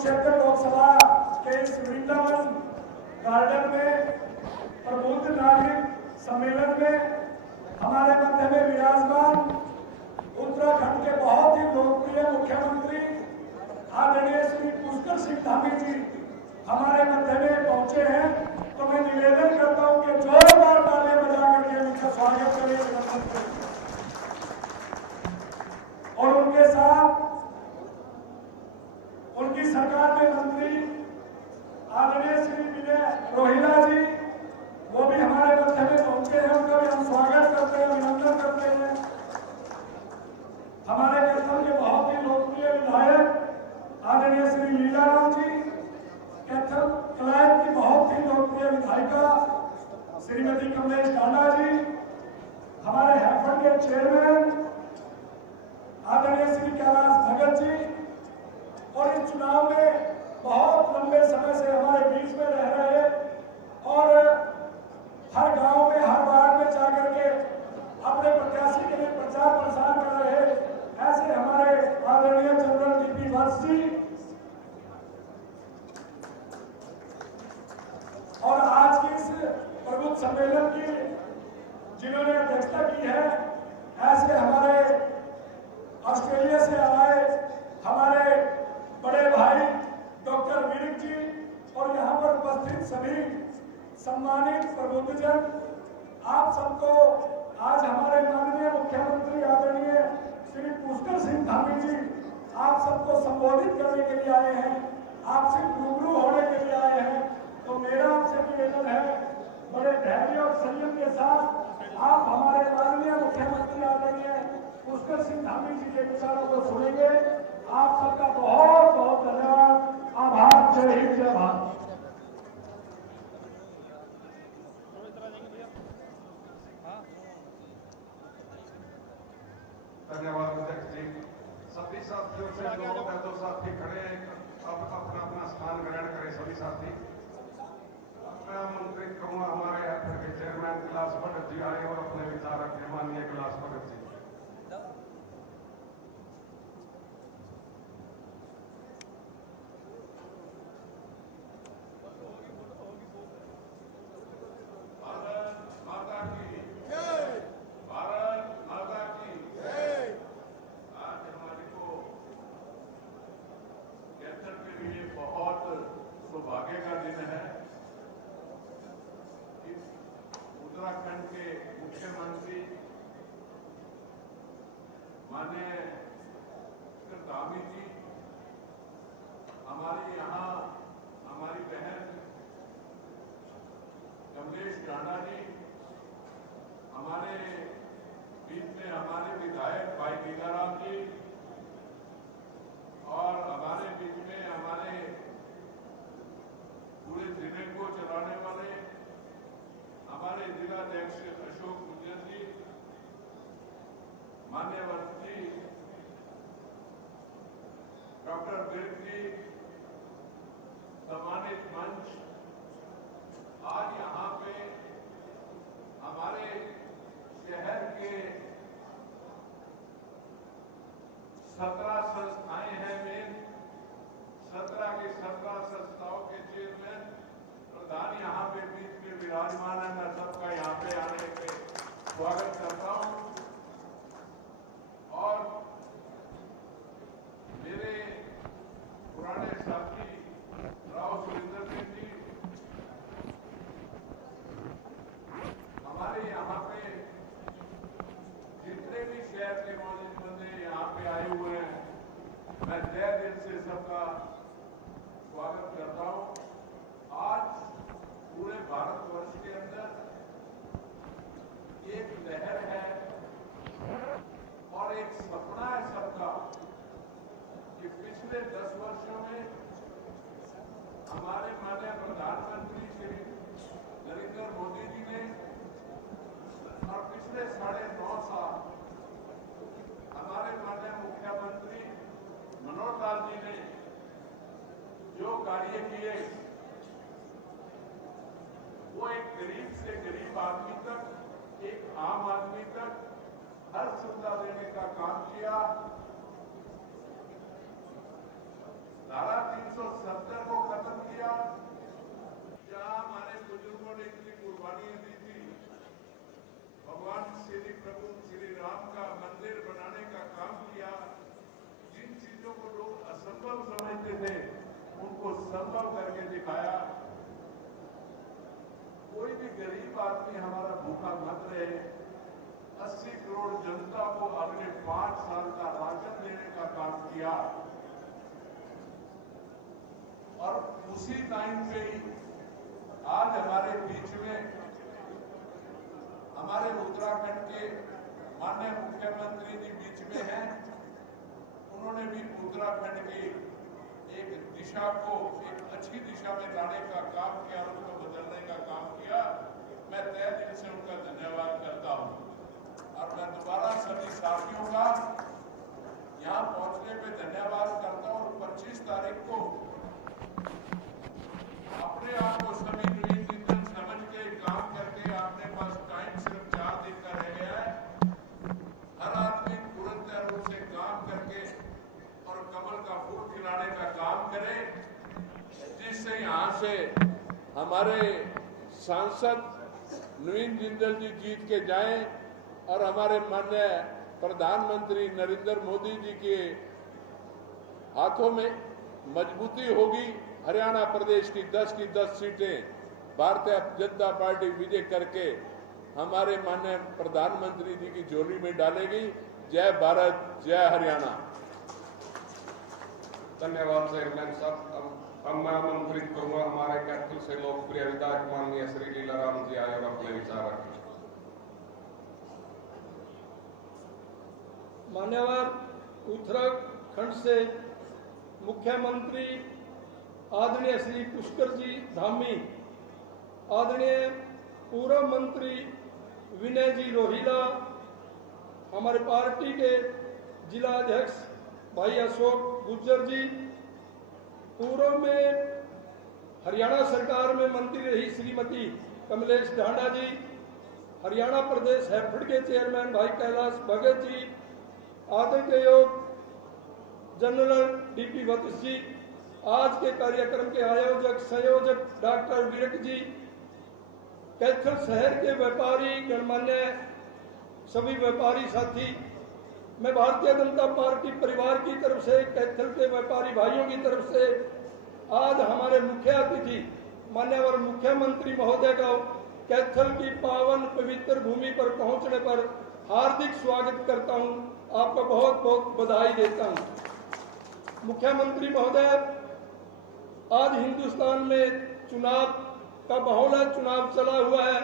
कुरुक्षेत्र लोकसभा के इस वृंदावन गार्डन में प्रबुद्ध नागरिक सम्मेलन में हमारे मध्य में विराजमान उत्तराखंड के बहुत ही लोकप्रिय मुख्यमंत्री आदरणीय श्री पुष्कर सिंह धामी जी हमारे मध्य में पहुंचे हैं। तो मैं निवेदन करता हूं कि जोरदार तालियां बजा करके उनका स्वागत करें और उनके साथ उनकी सरकार में मंत्री आदरणीय श्री विजय रोहिला जी वो भी हमारे मध्य में पहुंचे हैं। उनका भी हम स्वागत करते हैं, अभिनंदन करते हैं। हमारे कैथल के बहुत ही लोकप्रिय विधायक आदरणीय श्री लीलाराम जी, कैथल कलायत की बहुत ही लोकप्रिय विधायिका श्रीमती कमलेश टांडा जी, हमारे हैफड के चेयरमैन आदरणीय श्री कैलाश भगत जी, और इस चुनाव में बहुत लंबे समय से हमारे बीच में रह रहे और हर गांव में हर वार्ड में जाकर के अपने प्रत्याशी के लिए प्रचार प्रसार कर रहे ऐसे हमारे आदरणीय जनरल डीपी वत्स जी, और आज की इस प्रबुद्ध सम्मेलन की जिन्होंने अध्यक्षता की है ऐसे हमारे ऑस्ट्रेलिया से आए हमारे बड़े भाई डॉक्टर विरिक जी, और यहाँ पर उपस्थित सभी सम्मानित प्रबुद्धजन, आप सबको आज हमारे माननीय मुख्यमंत्री आदरणीय श्री पुष्कर सिंह धामी जी आप सबको संबोधित करने के लिए आए हैं, आपसे रूबरू होने के लिए आए हैं। तो मेरा आपसे निवेदन है बड़े धैर्य और संयम के साथ आप हमारे माननीय मुख्यमंत्री आदरणीय पुष्कर सिंह धामी जी के विचारों को सुनेंगे। आप सबका बहुत बहुत धन्यवाद, आभार। जय हिंद, जय भारत। धन्यवाद अध्यक्ष जी। सभी साथियों से जो साथी खड़े अब अपना अपना स्थान ग्रहण करें। सभी साथी, मैं आमंत्रित करूंगा हमारे हैफड के चेयरमैन कैलाश भगत जी आए और अपने विचार रखें। माननीय कैलाश भगत जी। सौभाग्य का दिन है कि उत्तराखंड के मुख्यमंत्री माननीय धामी जी हमारे यहाँ हमारी बहन कमलेश टांडा जी, हमारे बीच में हमारे विधायक भाई लीलाराम जी, और हमारे बीच में हमारे पूरे जिले को चलाने वाले हमारे जिलाध्यक्ष अशोक गुर्जर जी, मान्यवर जी डॉक्टर विरिक जी, सम्मानित मंच, आज यहाँ पे हमारे शहर के 17 संस्थाएं हैं। मेन 17 के 17 संस्थाओं के चेयरमैन प्रधान यहाँ पे बीच में विराजमान है। मैं सबका यहाँ पे आने के स्वागत करता हूँ। और मेरे पुराने साथी राव सुरेंद्र सिंह जी हमारे यहाँ पे जितने भी शहर के मौजूद बंदे यहाँ पे आए हुए हैं, मैं तहे दिल से सबका स्वागत करता हूं। आज पूरे भारतवर्ष के अंदर एक लहर है और एक सपना है सबका कि पिछले 10 वर्षों में हमारे माननीय प्रधानमंत्री श्री नरेंद्र मोदी जी ने और पिछले 9.5 साल हमारे माननीय मुख्यमंत्री मनोहर लाल जी ने जो कार्य किए वो एक गरीब से गरीब आदमी तक, एक आम आदमी तक हर सुविधा देने का काम किया। धारा 370 आदमी हमारा भूखा मत रहे। 80 करोड़ जनता को अगले 5 साल का राशन देने का काम किया। और उसी लाइन पे ही आज हमारे बीच में हमारे उत्तराखंड के माननीय मुख्यमंत्री जी बीच में हैं। उन्होंने भी उत्तराखंड की एक दिशा को एक अच्छी दिशा में लाने का काम किया, उसको बदलने का काम किया। मैं तहे दिल से उनका धन्यवाद करता हूं। और मैं दोबारा सभी साथियों का यहाँ पहुंचने पे धन्यवाद करता हूं। और 25 तारीख को अपने आप को सभी नवीन जिंदल समझ के काम करके आपने पास टाइम सिर्फ 4 दिन का रह गया है। हर आदमी तुरंत रूप से काम करके और कमल का फूल खिलाने का काम करे, जिससे यहाँ से हमारे सांसद नवीन जिंदल जी जीत के जाएं और हमारे माननीय प्रधानमंत्री नरेंद्र मोदी जी के हाथों में मजबूती होगी। हरियाणा प्रदेश की 10 की 10 सीटें भारतीय जनता पार्टी विजय करके हमारे माननीय प्रधानमंत्री जी की झोली में डालेगी। जय भारत, जय हरियाणा। धन्यवाद चेयरमैन साहब। अब मैं आमंत्रित करूंगा हमारे कैथल से लोकप्रिय विधायक माननीय श्री लीलाराम जी आए और अपने विचार रखें। मान्यवर उत्तराखंड से मुख्यमंत्री आदरणीय श्री पुष्कर जी धामी, आदरणीय पूर्व मंत्री विनय जी रोहिला, हमारे पार्टी के जिला अध्यक्ष भाई अशोक गुज्जर जी, पूर्व में हरियाणा सरकार में मंत्री रही श्रीमती कमलेश ढांडा जी, हरियाणा प्रदेश हैफेड के चेयरमैन भाई कैलाश भगत जी, आदरणीय जनरल डीपी वत्स जी, आज के कार्यक्रम के आयोजक संयोजक डॉक्टर विरक जी, कैथल शहर के व्यापारी गणमान्य सभी व्यापारी साथी, मैं भारतीय जनता पार्टी परिवार की तरफ से कैथल के व्यापारी भाइयों की तरफ से आज हमारे मुख्य अतिथि मान्यवर मुख्यमंत्री महोदय का कैथल की पावन पवित्र भूमि पर पहुंचने पर हार्दिक स्वागत करता हूं। आपको बहुत बहुत बधाई देता हूं। मुख्यमंत्री महोदय, आज हिंदुस्तान में चुनाव का बहुला चुनाव चला हुआ है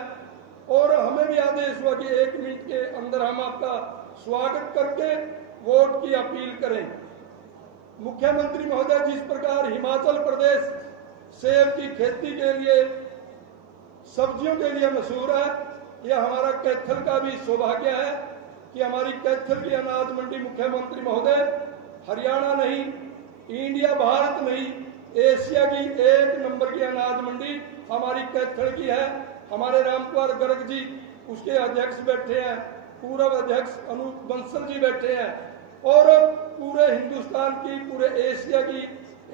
और हमें भी आदेश हुआ कि 1 मिनट के अंदर हम आपका स्वागत करके वोट की अपील करें। मुख्यमंत्री महोदय, जिस प्रकार हिमाचल प्रदेश सेब की खेती के लिए, सब्जियों के लिए मशहूर है, यह हमारा कैथल का भी सौभाग्य है कि हमारी कैथल की अनाज मंडी मुख्यमंत्री महोदय हरियाणा नहीं, इंडिया भारत नहीं, एशिया की 1 नंबर की अनाज मंडी हमारी कैथल की है। हमारे रामकुमार गर्ग जी उसके अध्यक्ष बैठे हैं, पूर्व अध्यक्ष अनूप बंसल जी बैठे हैं और पूरे हिंदुस्तान की, पूरे एशिया की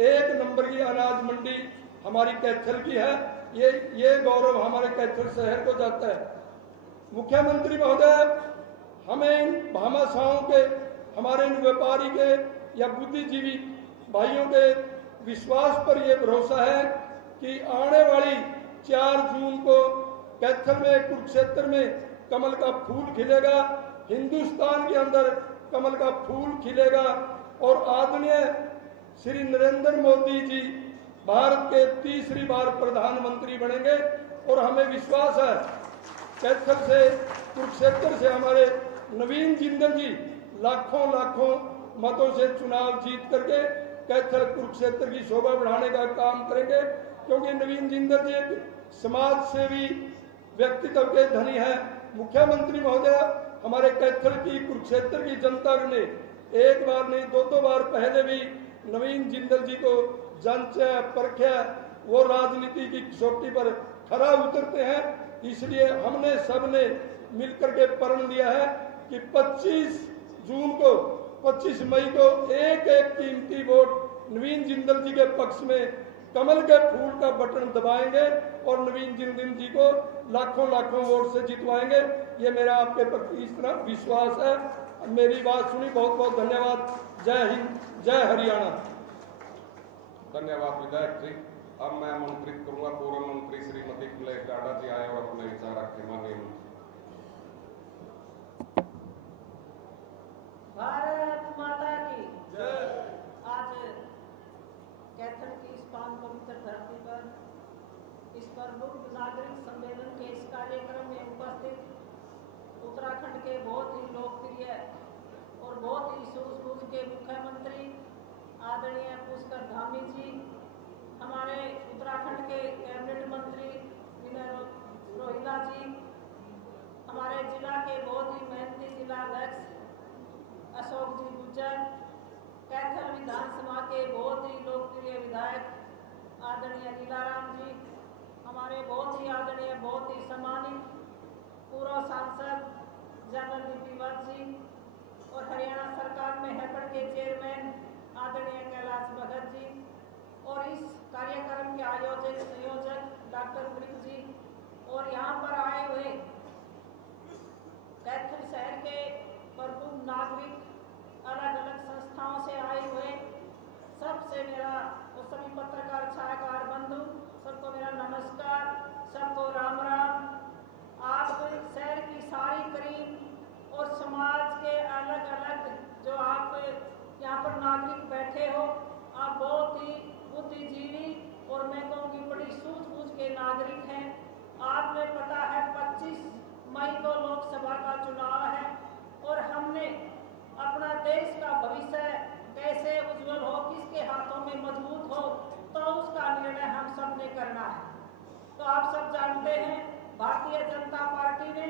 1 नंबर की अनाज मंडी हमारी कैथल की है। ये गौरव हमारे कैथल शहर को जाता है। मुख्यमंत्री महोदय, हमें इन भामाशाहों के, हमारे इन व्यापारी के या बुद्धिजीवी भाइयों के विश्वास पर यह भरोसा है कि आने वाली 4 जून को कैथल में, कुरुक्षेत्र में कमल का फूल खिलेगा, हिंदुस्तान के अंदर कमल का फूल खिलेगा और आदरणीय श्री नरेंद्र मोदी जी भारत के 3री बार प्रधानमंत्री बनेंगे। और हमें विश्वास है कैथल से, कुरुक्षेत्र से हमारे नवीन जिंदल जी लाखों मतों से चुनाव जीत करके कैथल कुरुक्षेत्र की शोभा बढ़ाने का काम करेंगे, क्योंकि नवीन जिंदल जी एक समाज सेवी व्यक्तित्व के धनी है। मुख्यमंत्री महोदय, हमारे कैथल की, कुरुक्षेत्र की जनता ने 1 बार नहीं 2 बार पहले भी नवीन जिंदल जी को जांचा परखा, वो राजनीति की चोटी पर खरा उतरते हैं। इसलिए हमने सबने मिलकर के प्रण लिया है कि 25 मई को एक कीमती वोट नवीन जिंदल जी के पक्ष में कमल के फूल का बटन दबाएंगे और नवीन जिंदल जी को लाखों वोट से जितवाएंगे। ये मेरा आपके प्रति इस तरह विश्वास है। मेरी बात सुनी, बहुत बहुत धन्यवाद। जय हिंद, जय हरियाणा। धन्यवाद विधायक जी। अब मैं आमंत्रित करूंगा पूर्व मंत्री श्रीमती कमलेश डाडा जी आए और अपने विचार रखें। माननीय मंत्री। भारत माता की जय। आज कैथल की इस पावन पवित्र धरती पर इस प्रमुख नागरिक सम्मेलन के इस कार्यक्रम में उपस्थित उत्तराखंड के बहुत ही लोकप्रिय और बहुत ही सूझबूझ के मुख्यमंत्री आदरणीय पुष्कर धामी जी, हमारे उत्तराखंड के कैबिनेट मंत्री विनय रोहिला जी, हमारे जिला के बहुत ही मेहनती जिलाध्यक्ष अशोक जी गुज्जर, कैथल विधानसभा के बहुत ही लोकप्रिय विधायक आदरणीय लीलाराम जी, हमारे बहुत ही आदरणीय बहुत ही सम्मानित पूर्व सांसद जनरल लिपिवत जी और हरियाणा सरकार में हैपड़ के चेयरमैन आदरणीय कैलाश भगत जी और इस कार्यक्रम के आयोजक संयोजक डॉक्टर मृग जी और यहाँ पर आए हुए कैथल शहर के प्रमुख नागरिक, अलग अलग संस्थाओं से आए हुए सबसे मेरा और सभी पत्रकार छायाकार बंधु सबको मेरा नमस्कार, सबको राम राम। आप शहर की सारी करीब और समाज के अलग अलग जो आप यहाँ पर नागरिक बैठे हो, आप बहुत ही बुद्धिजीवी और मैं कहूँगी बड़ी सूझबूझ के नागरिक हैं। आपने पता है 25 मई को लोकसभा का चुनाव है और हमने अपना देश का भविष्य कैसे उज्जवल हो, किसके हाथों में मजबूत हो, तो उसका निर्णय हम सब ने करना है। तो आप सब जानते हैं भारतीय जनता पार्टी ने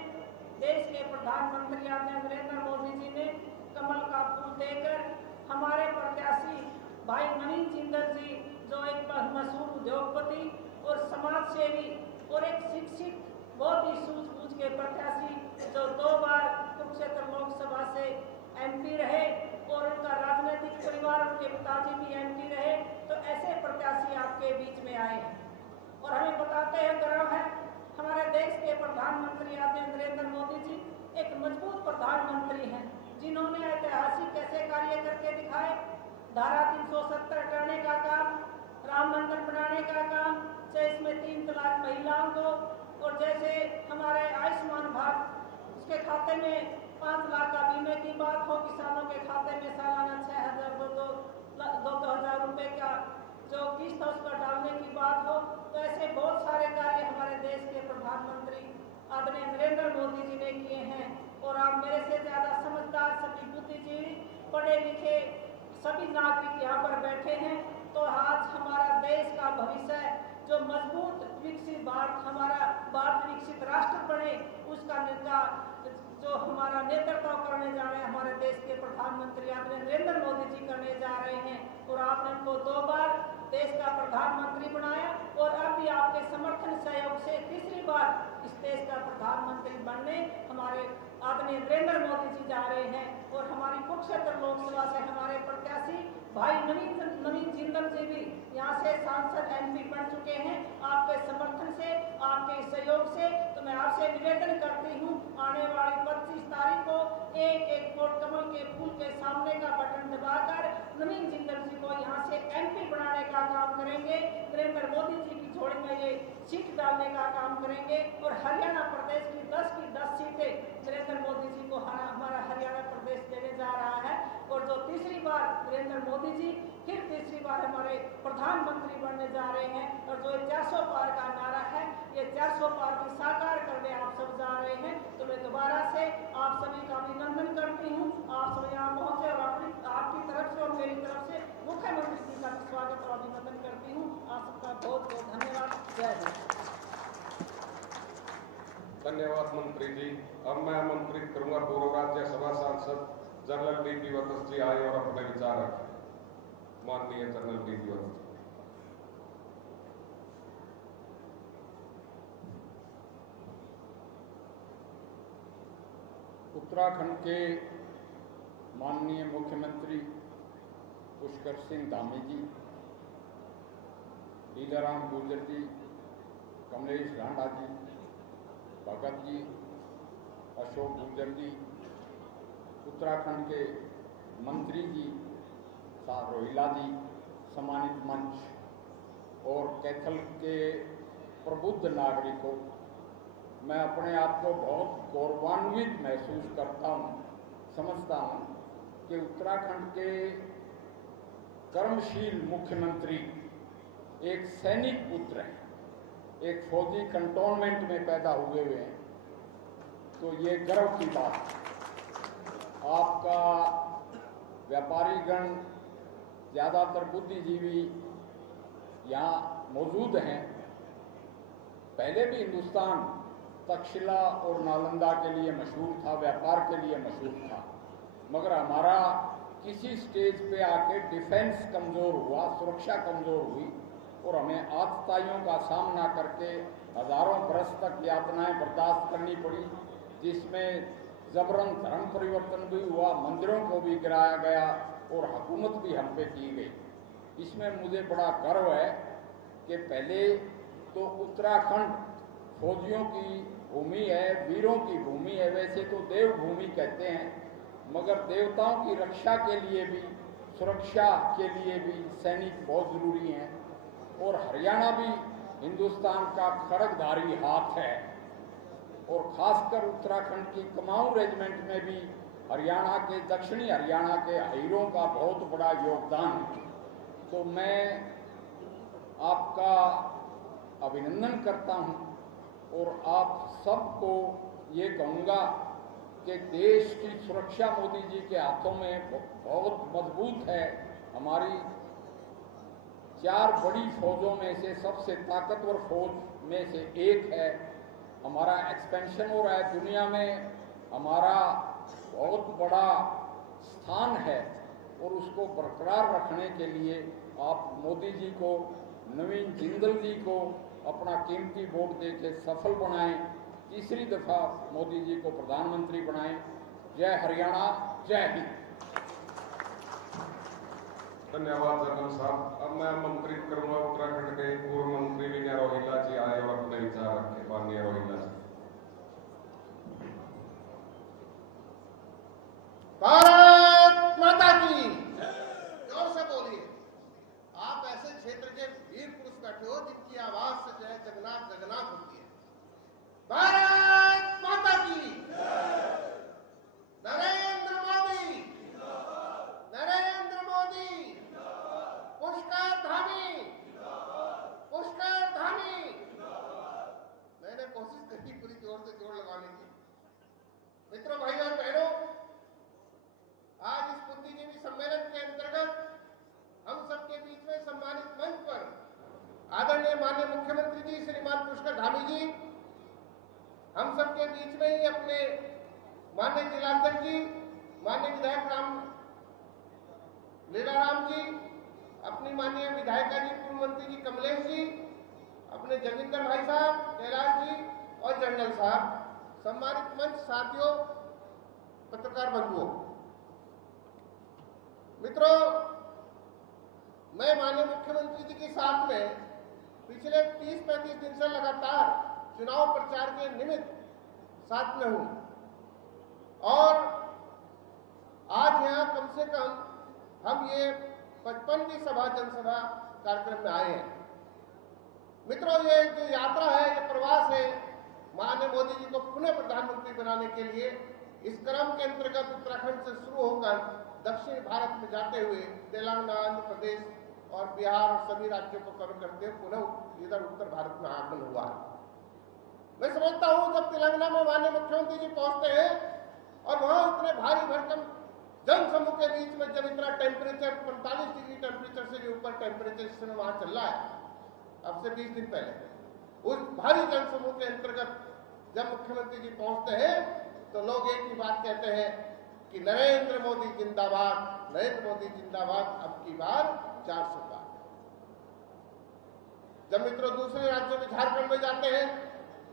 देश के प्रधानमंत्री आदरणीय नरेंद्र मोदी जी ने कमल का फूल देकर हमारे प्रत्याशी भाई नवीन जिंदल जी, जो एक मशहूर उद्योगपति और समाज सेवी और एक शिक्षित बहुत ही सूझबूझ के प्रत्याशी, जो 2 बार कुरुक्षेत्र लोकसभा से एमपी रहे और उनका राजनीतिक परिवार, उनके पिताजी भी एमपी रहे, तो ऐसे प्रत्याशी आपके बीच में आए हैं और हमें बताते हैं गर्व है हमारे देश के प्रधानमंत्री आदरणीय नरेंद्र मोदी जी एक मजबूत प्रधानमंत्री हैं, जिन्होंने ऐतिहासिक ऐसे कार्य करके दिखाए। धारा 370 हटाने का काम, राम मंदिर बनाने का काम, चाहे इसमें 3 तलाक महिलाओं को, और जैसे हमारे आयुष्मान भारत उसके खाते में 5 लाख का बीमे की बात हो, किसानों के खाते में सालाना 6,000 रुपए का जो किस्त उस पर डालने की बात हो, तो ऐसे बहुत सारे कार्य हमारे देश के प्रधानमंत्री आदरणीय नरेंद्र मोदी जी ने किए हैं। और आप मेरे से ज्यादा समझदार, सभी बुद्धिजीवी, पढ़े लिखे सभी नागरिक यहाँ पर बैठे हैं, तो आज हमारा देश का भविष्य जो मजबूत विकसित भारत, हमारा भारत विकसित राष्ट्र बने, उसका जो हमारा नेतृत्व करने जा रहे हैं हमारे देश के प्रधानमंत्री आदरणीय नरेंद्र मोदी जी करने जा रहे हैं। और आपने उनको 2 बार देश का प्रधानमंत्री बनाया और अब भी आपके समर्थन सहयोग से तीसरी बार इस देश का प्रधानमंत्री बनने हमारे आदरणीय नरेंद्र मोदी जी जा रहे हैं। और हमारी कुरुक्षेत्र लोकसभा से हमारे प्रत्याशी भाई नवीन जिंदल जी भी यहाँ से सांसद एमपी बन चुके हैं। आपके समर्थन से, आपके सहयोग से, तो मैं आपसे निवेदन करती हूँ आने वाली 25 तारीख को एक वोट कमल के फूल के सामने का बटन दबाकर नवीन जिंदल जी को यहाँ से एमपी बनाने का काम करेंगे। नरेंद्र मोदी जी की झोली में ये सीट डालने का काम करेंगे और हरियाणा प्रदेश की 10 सीटें नरेंद्र मोदी जी को हमारा हरियाणा प्रदेश देने जा रहा है। और जो तीसरी बार नरेंद्र मोदी जी फिर तीसरी बार हमारे प्रधानमंत्री बनने जा रहे हैं, और जो 400 पार का नारा है, ये 400 पार की साकार करने आप सब जा रहे हैं। तो मैं दोबारा से आप सभी का अभिनंदन करती हूँ। आप सभी यहाँ पहुँचे और आपकी तरफ से और मेरी तरफ से मुख्यमंत्री जी का स्वागत और अभिनंदन करती हूँ। आप सबका बहुत बहुत धन्यवाद। जय हिंद। धन्यवाद मंत्री जी। अब मैं आमंत्रित करूंगा पूर्व राज्यसभा सांसद जनरल लिपिवत जी आए और अपने विचार रखें। माननीय जनरल लिपिवत। उत्तराखंड के माननीय मुख्यमंत्री पुष्कर सिंह धामी जी, लीलाराम गुज्जर जी, कमलेश ढांडा जी, भगत जी, अशोक गुज्जर जी, उत्तराखंड के मंत्री जी रोहिला जी, सम्मानित मंच, और कैथल के प्रबुद्ध नागरिकों, मैं अपने आप को बहुत गौरवान्वित महसूस करता हूँ, समझता हूँ कि उत्तराखंड के कर्मशील मुख्यमंत्री एक सैनिक पुत्र हैं, एक फौजी कंटोनमेंट में पैदा हुए हैं, तो ये गर्व की बात है। आपका व्यापारीगण, ज़्यादातर बुद्धिजीवी यहाँ मौजूद हैं। पहले भी हिंदुस्तान तक्षशिला और नालंदा के लिए मशहूर था, व्यापार के लिए मशहूर था, मगर हमारा किसी स्टेज पे आके डिफेंस कमज़ोर हुआ, सुरक्षा कमज़ोर हुई और हमें आतताइयों का सामना करके हज़ारों बरस तक यातनाएं बर्दाश्त करनी पड़ी, जिसमें जबरन धर्म परिवर्तन भी हुआ, मंदिरों को भी गिराया गया और हुकूमत भी हम पे की गई। इसमें मुझे बड़ा गर्व है कि पहले तो उत्तराखंड फौजियों की भूमि है, वीरों की भूमि है। वैसे तो देवभूमि कहते हैं, मगर देवताओं की रक्षा के लिए भी, सुरक्षा के लिए भी सैनिक बहुत ज़रूरी हैं। और हरियाणा भी हिंदुस्तान का खड़गधारी हाथ है, और ख़ासकर उत्तराखंड की कुमाऊं रेजिमेंट में भी हरियाणा के, दक्षिणी हरियाणा के हीरों का बहुत बड़ा योगदान है। तो मैं आपका अभिनंदन करता हूं और आप सबको ये कहूँगा कि देश की सुरक्षा मोदी जी के हाथों में बहुत मजबूत है। हमारी 4 बड़ी फौजों में से सबसे ताकतवर फौज में से एक है। हमारा एक्सपेंशन हो रहा है दुनिया में, हमारा बहुत बड़ा स्थान है, और उसको बरकरार रखने के लिए आप मोदी जी को, नवीन जिंदल जी को अपना कीमती वोट देके सफल बनाएं, तीसरी दफा मोदी जी को प्रधानमंत्री बनाएं। जय हरियाणा, जय हिंद। धन्यवाद जनरल साहब। अब मैं आमंत्रित करूंगा उत्तराखंड के पूर्व मंत्री विनय रोहिल्ला जी आए और अपने विचार रखे। माननीय रोहिल्ला जी। भारत माता की जोर से बोलिए। आप ऐसे क्षेत्र के वीर पुरुष बैठे हो जिनकी आवाज से जो है जगन्नाथ जगन्नाथ होती है। भारत माता की, नरेंद्र मोदी, नरेंद्र मोदी, पुष्कर धामी, पुष्कर धामी। मैंने कोशिश करी पूरी जोर से जोर लगाने की। मित्रों, भाइयों और बहनों, आज इस बुद्धिजीवी सम्मेलन के अंतर्गत हम सबके बीच में सम्मानित मंच पर आदरणीय माननीय मुख्यमंत्री जी श्रीमान पुष्कर धामी जी, हम सबके बीच में ही अपने माननीय जिलाध्यक्ष जी, माननीय विधायक लीलाराम जी, अपनी माननीय विधायिका जी पूर्व मंत्री जी कमलेश जी, अपने जगिंदर भाई साहब, कैलाश जी और जनरल साहब, सम्मानित मंच, साथियों, पत्रकार बंधुओं, मित्रों, मैं माननीय मुख्यमंत्री जी के साथ में पिछले 30-35 दिन से लगातार चुनाव प्रचार के निमित्त साथ में हूं, और आज यहां कम से कम हम ये 55वीं सभा जनसभा कार्यक्रम में आए हैं। मित्रों, ये जो यात्रा है, ये प्रवास है माननीय मोदी जी को पुनः प्रधानमंत्री बनाने के लिए, इस क्रम के अंतर्गत उत्तराखंड से शुरू होकर दक्षिण भारत में जाते हुए तेलंगाना, आंध्र प्रदेश और बिहार और सभी राज्यों को कवर करते हुए पुनः इधर उत्तर भारत में आगमन हुआ। मैं समझता हूं जब तेलंगाना में माननीय मुख्यमंत्री जी पहुंचते हैं और वहां इतने भारी भरकम जन समूह के बीच में जब इतना टेम्परेचर 45 डिग्री टेम्परेचर से भी ऊपर टेम्परेचर इस समय वहां चल रहा है, अब से 20 दिन पहले, उस भारी जन समूह के अंतर्गत जब मुख्यमंत्री जी पहुंचते हैं तो लोग एक ही बात कहते हैं कि नरेंद्र मोदी जिंदाबाद, नरेंद्र मोदी जिंदाबाद, अब की बार 400 पार। जब मित्रों दूसरे राज्यों में, झारखंड में जाते हैं,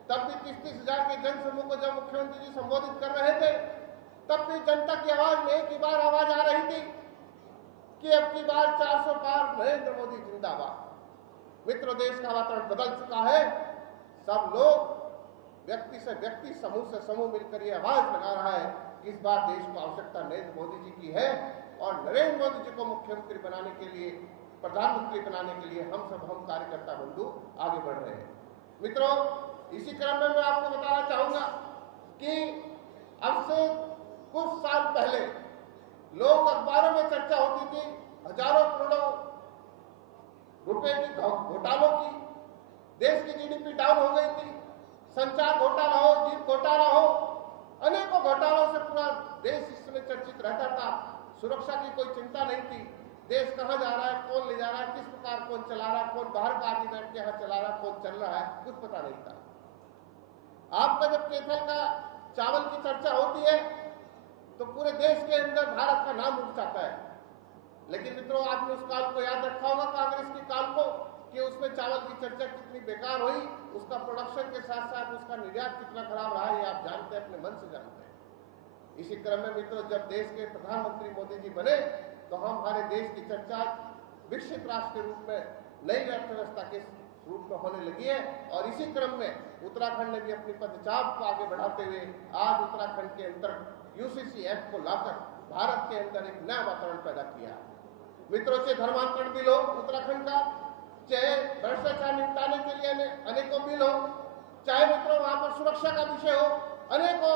तब भी 30-30 हजार के जन समूह को जब मुख्यमंत्री जी संबोधित कर रहे थे, तब भी जनता की आवाज में एक ही बार आवाज आ रही थी कि अब की बार 400 पार, नरेंद्र मोदी जिंदाबाद। मित्रों, देश का वातावरण बदल चुका है। सब लोग व्यक्ति से व्यक्ति, समूह से समूह मिलकर ये आवाज लगा रहा है कि इस बार देश को आवश्यकता नरेंद्र मोदी जी की है, और नरेंद्र मोदी जी को मुख्यमंत्री बनाने के लिए प्रधानमंत्री बनाने के लिए हम कार्यकर्ता बंधु आगे बढ़ रहे हैं। मित्रों, इसी क्रम में मैं आपको बताना चाहूंगा कि अब से कुछ साल पहले लोग अखबारों में चर्चा होती थी हजारों करोड़ों रुपए की घोटालों की, देश की जीडीपी डाउन हो गई थी, संचार घोटाला हो, जीप घोटाला हो, अनेकों घोटालों से पूरा देश इस समय चर्चित रहता था। सुरक्षा की कोई चिंता नहीं थी, देश कहां जा रहा है, कौन ले जा रहा है, किस प्रकार कौन चला रहा है, कौन बाहर का आदमी बैठ के यहाँ चला रहा है, कौन चल रहा है, कुछ पता नहीं था। आपका जब कैथल का चावल की चर्चा होती है तो पूरे देश के अंदर भारत का नाम उठ जाता है। लेकिन मित्रों, आपने उस काल को याद रखा होगा, कांग्रेस के काल को, कि उसमें चावल की चर्चा कितनी बेकार हुई, उसका प्रोडक्शन के साथ साथ उसका निर्यात कितना खराब रहा, ये आप जानते हैं, अपने मन से जानते हैं। इसी क्रम में मित्रों, जब देश के प्रधानमंत्री मोदी जी बने तो हमारे देश की चर्चा विकसित राष्ट्र के रूप में, नई अर्थव्यवस्था के रूप में होने लगी है। और इसी क्रम में उत्तराखंड ने भी अपनी पदचाप को आगे बढ़ाते हुए आज उत्तराखंड के अंदर यूसीसी एक्ट को लाकर भारत के अंदर एक नया वातावरण पैदा किया। मित्रों, चाहे धर्मांतरण बिल हो उत्तराखंड का, चाहे भ्रष्टाचार निपटाने के लिए अनेकों बिल हो, चाहे मित्रों वहां पर सुरक्षा का विषय हो, अनेकों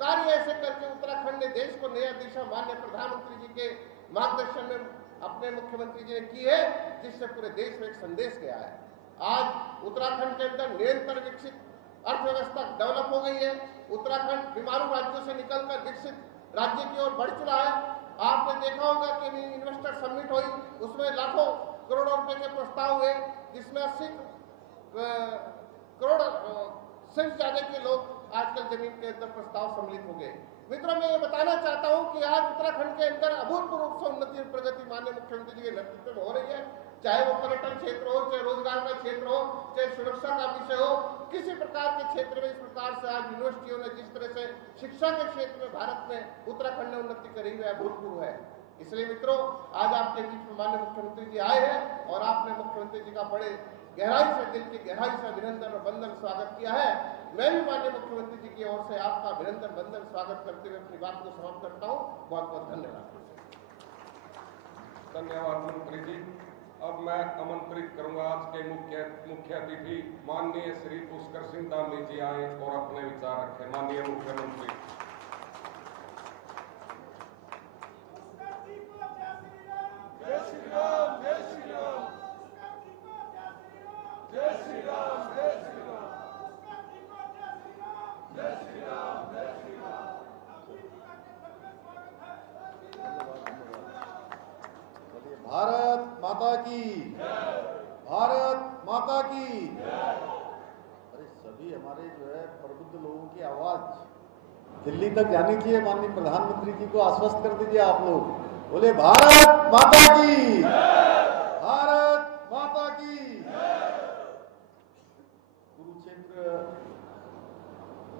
कार्य ऐसे करके उत्तराखंड ने देश को नया दिशा माननीय प्रधानमंत्री जी के मार्गदर्शन में अपने मुख्यमंत्री जी ने की है, जिससे पूरे देश में एक संदेश गया है। आज उत्तराखंड के अंदर निरंतर विकसित अर्थव्यवस्था डेवलप हो गई है। उत्तराखंड बीमारू राज्यों से निकलकर विकसित राज्य की ओर बढ़ चुका है। आपने देखा होगा कि इन्वेस्टर समिट हुई, उसमें लाखों करोड़ों रुपए के प्रस्ताव हुए, जिसमें 80 करोड़ से ज्यादा के लोग आजकल जमीन के अंदर प्रस्ताव सम्मिलित हो गए। मित्रों, मैं ये बताना चाहता हूं कि आज उत्तराखंड के अंदर अभूतपूर्व रूप से उन्नति और प्रगति माननीय मुख्यमंत्री जी के नेतृत्व में हो रही है। चाहे वो पर्यटन क्षेत्र हो, चाहे रोजगार का क्षेत्र हो, चाहे सुरक्षा का विषय हो, किसी प्रकार के क्षेत्र में इस प्रकार से आज यूनिवर्सिटियों ने जिस तरह से शिक्षा के क्षेत्र में भारत में उत्तराखंड ने उन्नति करी हुई है, अभूतपूर्व है। इसलिए मित्रों, आज आपके बीच में माननीय मुख्यमंत्री जी आए हैं और आपने मुख्यमंत्री जी का बड़े गहराई से, दिल की गहराई से अभिनंदन और वंदन स्वागत किया है। मैं भी माननीय मुख्यमंत्री जी की ओर से आपका अभिनंदन वंदन स्वागत करते हुए अपनी बात को समाप्त करता हूँ। बहुत बहुत धन्यवाद। धन्यवाद मंत्री जी। अब मैं आमंत्रित करूंगा आज के मुख्य अतिथि माननीय श्री पुष्कर सिंह धामी जी आए और अपने विचार रखें। माननीय मुख्यमंत्री। जय श्री राम, जय श्री राम, जय श्री राम, जय श्री राम, जय श्री राम, जय श्री राम। भारत माता की, भारत माता की। अरे सभी हमारे जो है प्रबुद्ध लोगों की आवाज दिल्ली तक जानी चाहिए। माननीय प्रधानमंत्री जी को आश्वस्त कर दीजिए आप लोग, बोले भारत माता की, भारत माता की। कुरुक्षेत्र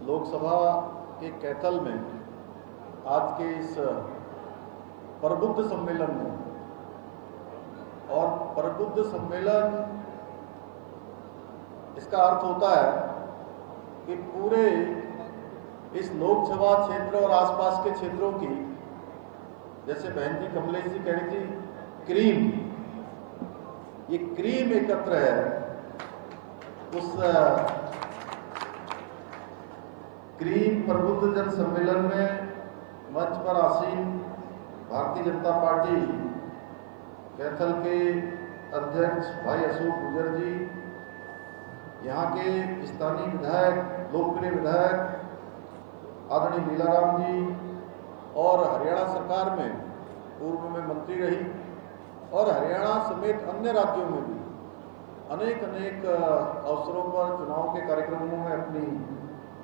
लोकसभा के कैथल में आज के इस प्रबुद्ध सम्मेलन में, और प्रबुद्ध सम्मेलन इसका अर्थ होता है कि पूरे इस लोकसभा क्षेत्र और आसपास के क्षेत्रों की, जैसे बहन जी कमलेश जी कह रही थी, क्रीम, ये क्रीम एकत्र है। उस क्रीम प्रबुद्ध जन सम्मेलन में मंच पर आसीन भारतीय जनता पार्टी कैथल के अध्यक्ष भाई अशोक गुजर जी, यहाँ के स्थानीय विधायक, लोकप्रिय विधायक आदरणीय लीलाराम जी, और हरियाणा सरकार में पूर्व में मंत्री रही, और हरियाणा समेत अन्य राज्यों में भी अनेक अवसरों पर चुनाव के कार्यक्रमों में अपनी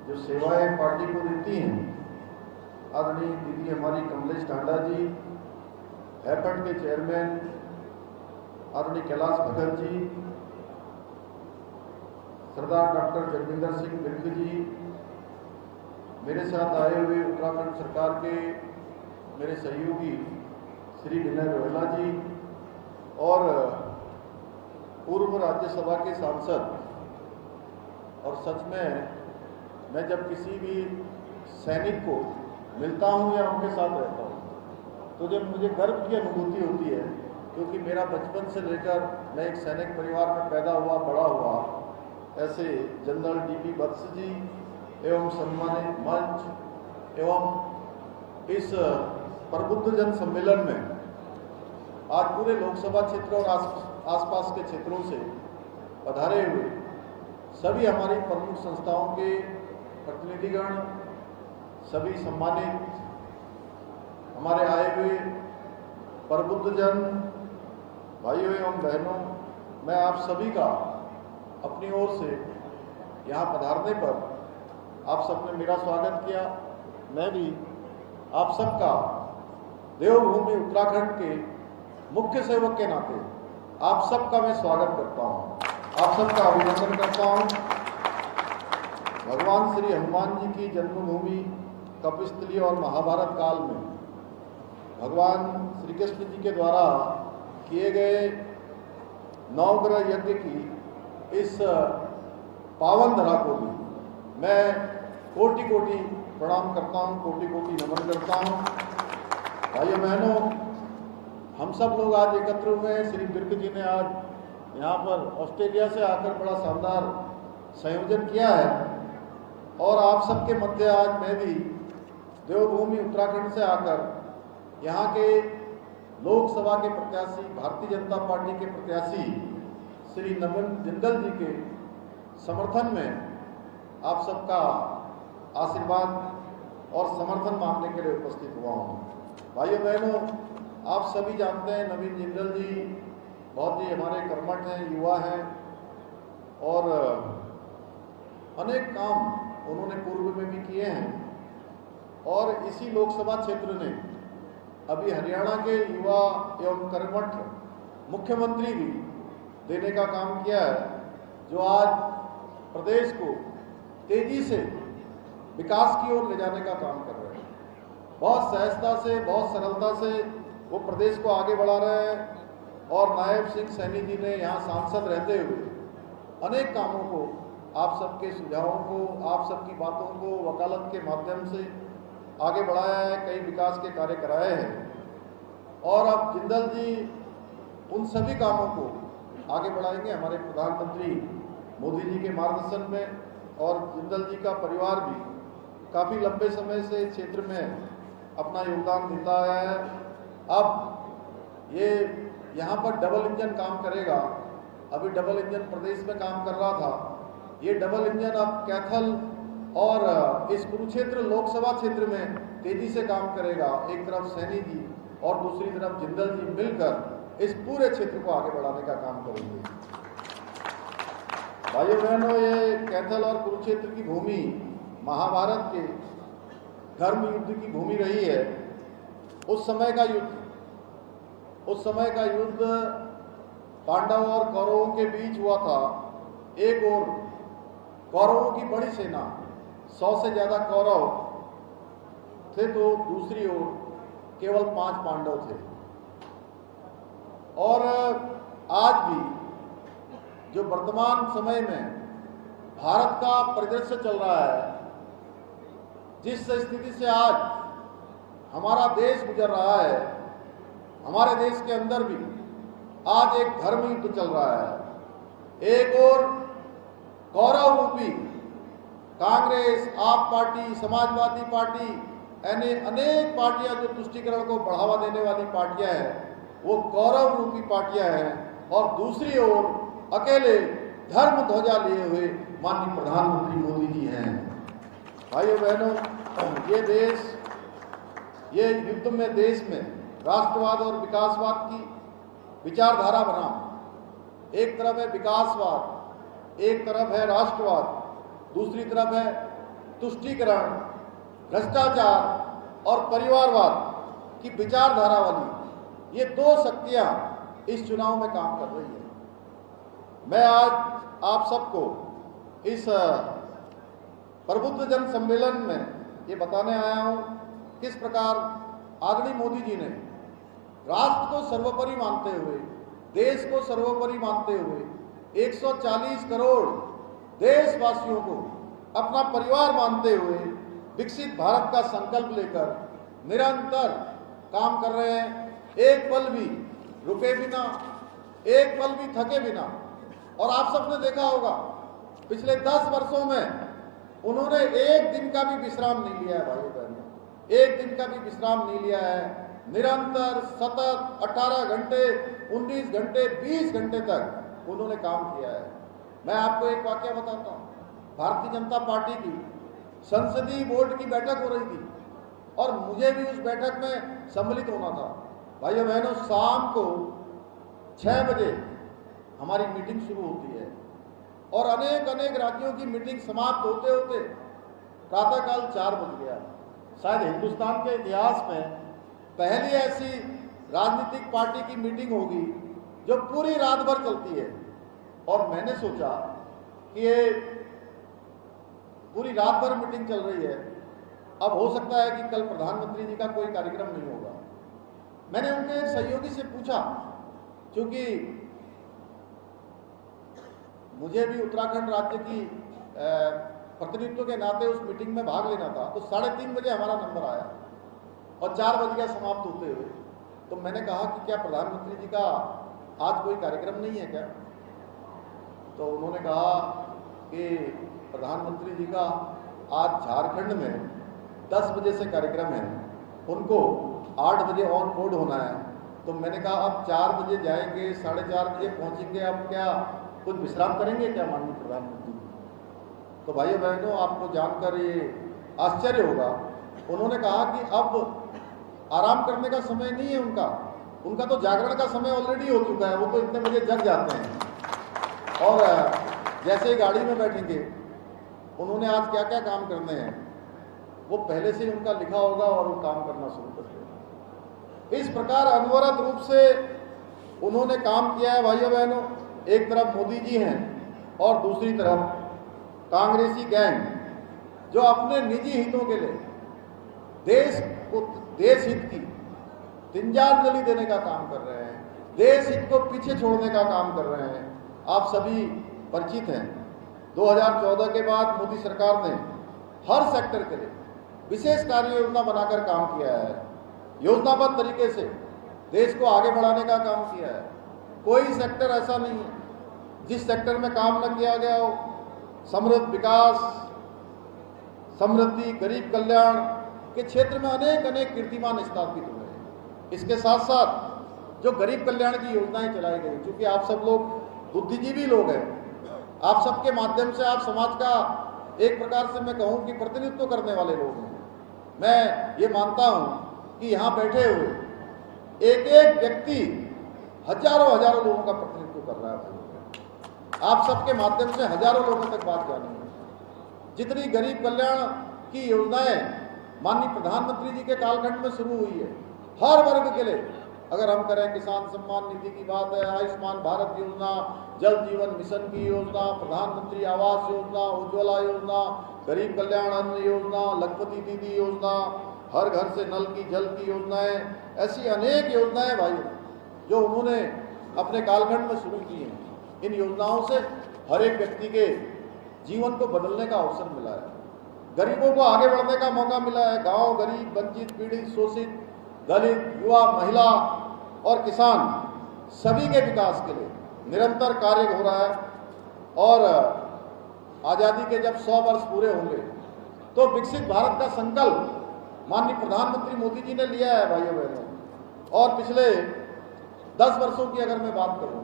जो सेवाएं पार्टी को देती हैं, आदरणीय दीदी हमारी कमलेश टांडा जी, हैफेड के चेयरमैन आदरणीय कैलाश भगत जी, सरदार डॉक्टर जगविंदर सिंह बिर्ग जी, मेरे साथ आए हुए उत्तराखंड सरकार के मेरे सहयोगी श्री विनय रोहेला जी, और पूर्व राज्यसभा के सांसद। और सच में मैं जब किसी भी सैनिक को मिलता हूं या उनके साथ रहता हूं, तो जब मुझे गर्व की अनुभूति होती है क्योंकि मेरा बचपन से लेकर मैं एक सैनिक परिवार में पैदा हुआ बड़ा हुआ, ऐसे जनरल DP वत्स जी एवं सम्मानित मंच एवं इस प्रबुद्ध जन सम्मेलन में आज पूरे लोकसभा क्षेत्र और आसपास के क्षेत्रों से पधारे हुए सभी हमारी प्रमुख संस्थाओं के प्रतिनिधिगण, सभी सम्मानित हमारे आए हुए प्रबुद्ध जन भाइयों एवं बहनों, मैं आप सभी का अपनी ओर से यहाँ पधारने पर आप सबने मेरा स्वागत किया। मैं भी आप सबका देवभूमि उत्तराखंड के मुख्य सेवक के नाते आप सबका मैं स्वागत करता हूँ, आप सबका अभिनंदन करता हूँ। भगवान श्री हनुमान जी की जन्मभूमि कपिस्थली और महाभारत काल में भगवान श्री कृष्ण जी के द्वारा किए गए नवग्रह यज्ञ की इस पावन धरा को भी मैं कोटि कोटि प्रणाम करता हूँ, कोटि कोटि नमन करता हूँ। भाइयों बहनों, हम सब लोग आज एकत्र हुए हैं। श्री बिर्क जी ने आज यहाँ पर ऑस्ट्रेलिया से आकर बड़ा शानदार संयोजन किया है और आप सबके मध्य आज मैं भी देवभूमि उत्तराखंड से आकर यहाँ के लोकसभा के प्रत्याशी, भारतीय जनता पार्टी के प्रत्याशी श्री नवीन जिंदल जी के समर्थन में आप सबका आशीर्वाद और समर्थन मांगने के लिए उपस्थित हुआ हूँ। भाइयों बहनों, आप सभी जानते हैं नवीन जिंदल जी बहुत ही हमारे कर्मठ हैं, युवा हैं और अनेक काम उन्होंने पूर्व में भी किए हैं और इसी लोकसभा क्षेत्र ने अभी हरियाणा के युवा एवं कर्मठ मुख्यमंत्री भी देने का काम किया है, जो आज प्रदेश को तेजी से विकास की ओर ले जाने का काम कर रहे हैं। बहुत सहजता से, बहुत सरलता से वो प्रदेश को आगे बढ़ा रहे हैं और नायब सिंह सैनी जी ने यहाँ सांसद रहते हुए अनेक कामों को, आप सबके सुझावों को, आप सबकी बातों को वकालत के माध्यम से आगे बढ़ाया है, कई विकास के कार्य कराए हैं और अब जिंदल जी उन सभी कामों को आगे बढ़ाएंगे हमारे प्रधानमंत्री मोदी जी के मार्गदर्शन में। और जिंदल जी का परिवार भी काफ़ी लंबे समय से क्षेत्र में अपना योगदान देता आया है। अब ये यहाँ पर डबल इंजन काम करेगा। अभी डबल इंजन प्रदेश में काम कर रहा था, ये डबल इंजन अब कैथल और इस कुरुक्षेत्र लोकसभा क्षेत्र में तेजी से काम करेगा। एक तरफ सैनी जी और दूसरी तरफ जिंदल जी मिलकर इस पूरे क्षेत्र को आगे बढ़ाने का काम करेंगे। भाइयों बहनों, ये कैथल और कुरुक्षेत्र की भूमि महाभारत के धर्म युद्ध की भूमि रही है। उस समय का युद्ध पांडवों और कौरवों के बीच हुआ था। एक ओर कौरवों की बड़ी सेना, 100 से ज्यादा कौरव थे, तो दूसरी ओर केवल 5 पांडव थे। और आज भी जो वर्तमान समय में भारत का परिदृश्य चल रहा है, जिस स्थिति से आज हमारा देश गुजर रहा है, हमारे देश के अंदर भी आज एक धर्म युद्ध चल रहा है। एक ओर कौरव रूपी कांग्रेस, आप पार्टी, समाजवादी पार्टी, अनेक पार्टियां जो तुष्टीकरण को बढ़ावा देने वाली पार्टियां हैं, वो कौरव रूपी पार्टियां हैं और दूसरी ओर अकेले धर्म ध्वजा लिए हुए माननीय प्रधानमंत्री मोदी जी हैं। भाइयों बहनों, ये देश, ये युद्ध में देश में राष्ट्रवाद और विकासवाद की विचारधारा बना। एक तरफ है विकासवाद, एक तरफ है राष्ट्रवाद, दूसरी तरफ है तुष्टीकरण, भ्रष्टाचार और परिवारवाद की विचारधारा वाली ये 2 शक्तियां इस चुनाव में काम कर रही है। मैं आज आप सबको इस प्रबुद्ध जन सम्मेलन में ये बताने आया हूं किस प्रकार आदरणीय मोदी जी ने राष्ट्र को सर्वोपरि मानते हुए, देश को सर्वोपरि मानते हुए 140 करोड़ देशवासियों को अपना परिवार मानते हुए विकसित भारत का संकल्प लेकर निरंतर काम कर रहे हैं। एक पल भी रुके बिना, एक पल भी थके बिना। और आप सबने देखा होगा पिछले 10 वर्षों में उन्होंने एक दिन का भी विश्राम नहीं लिया है भाइयों बहनों, एक दिन का भी विश्राम नहीं लिया है। निरंतर सतत 18 घंटे, 19 घंटे, 20 घंटे तक उन्होंने काम किया है। मैं आपको एक वाकया बताता हूँ। भारतीय जनता पार्टी की संसदीय बोर्ड की बैठक हो रही थी और मुझे भी उस बैठक में सम्मिलित होना था। भाइयों बहनों, शाम को 6 बजे हमारी मीटिंग शुरू होती है और अनेक राज्यों की मीटिंग समाप्त होते होते प्रातःकाल 4 बज गया। शायद हिंदुस्तान के इतिहास में पहली ऐसी राजनीतिक पार्टी की मीटिंग होगी जो पूरी रात भर चलती है। और मैंने सोचा कि ये पूरी रात भर मीटिंग चल रही है, अब हो सकता है कि कल प्रधानमंत्री जी का कोई कार्यक्रम नहीं होगा। मैंने उनके एक सहयोगी से पूछा, क्योंकि मुझे भी उत्तराखंड राज्य की प्रतिनिधित्व के नाते उस मीटिंग में भाग लेना था, तो 3:30 बजे हमारा नंबर आया और 4 बज गया समाप्त होते हुए। तो मैंने कहा कि क्या प्रधानमंत्री जी का आज कोई कार्यक्रम नहीं है क्या? तो उन्होंने कहा कि प्रधानमंत्री जी का आज झारखंड में 10 बजे से कार्यक्रम है, उनको 8 बजे ऑन बोर्ड होना है। तो मैंने कहा अब 4 बजे जाएंगे, 4:30 बजे पहुंचेंगे, अब क्या कुछ विश्राम करेंगे क्या माननीय प्रधानमंत्री जी? तो भाइयों बहनों, आपको जानकर ये आश्चर्य होगा, उन्होंने कहा कि अब आराम करने का समय नहीं है उनका तो जागरण का समय ऑलरेडी हो चुका है, वो तो इतने बजे जग जाते हैं। और जैसे ही गाड़ी में बैठेंगे, उन्होंने आज क्या क्या काम करने हैं वो पहले से ही उनका लिखा होगा और वो काम करना शुरू कर देंगे। इस प्रकार अनवरत रूप से उन्होंने काम किया है भाइयों बहनों। एक तरफ मोदी जी हैं और दूसरी तरफ कांग्रेसी गैंग, जो अपने निजी हितों के लिए देश हित की तिंजारजली देने का काम कर रहे हैं, देश हित को पीछे छोड़ने का काम कर रहे हैं। आप सभी परिचित हैं, 2014 के बाद मोदी सरकार ने हर सेक्टर के लिए विशेष कार्य योजना बनाकर काम किया है। योजनाबद्ध तरीके से देश को आगे बढ़ाने का काम किया है। कोई सेक्टर ऐसा नहीं है जिस सेक्टर में काम न किया गया हो। समृद्ध विकास, समृद्धि, गरीब कल्याण के क्षेत्र में अनेक कीर्तिमान स्थापित हुए हैं। इसके साथ साथ जो गरीब कल्याण की योजनाएं चलाई गई, क्योंकि आप सब लोग बुद्धिजीवी लोग हैं, आप सबके माध्यम से आप समाज का एक प्रकार से मैं कहूं कि प्रतिनिधित्व करने वाले लोग हैं। मैं ये मानता हूं कि यहाँ बैठे हुए एक व्यक्ति हजारों लोगों का प्रतिनिधित्व कर रहा है। आप सबके माध्यम से हजारों लोगों तक बात जानी है। जितनी गरीब कल्याण की योजनाएं माननीय प्रधानमंत्री जी के कालखंड में शुरू हुई है, हर वर्ग के लिए, अगर हम करें किसान सम्मान निधि की बात है, आयुष्मान भारत योजना, जल जीवन मिशन की योजना, प्रधानमंत्री आवास योजना, उज्ज्वला योजना, गरीब कल्याण अन्न योजना, लखपति दीदी योजना, हर घर से नल की जल की योजनाएं, ऐसी अनेक योजनाएं भाई जो उन्होंने अपने कालखंड में शुरू की हैं। इन योजनाओं से हर एक व्यक्ति के जीवन को बदलने का अवसर मिला है, गरीबों को आगे बढ़ने का मौका मिला है। गांव, गरीब, वंचित, पीड़ित, शोषित, दलित, युवा, महिला और किसान सभी के विकास के लिए निरंतर कार्य हो रहा है। और आज़ादी के जब 100 वर्ष पूरे होंगे तो विकसित भारत का संकल्प माननीय प्रधानमंत्री मोदी जी ने लिया है भाइयों बहनों। और पिछले 10 वर्षों की अगर मैं बात करूं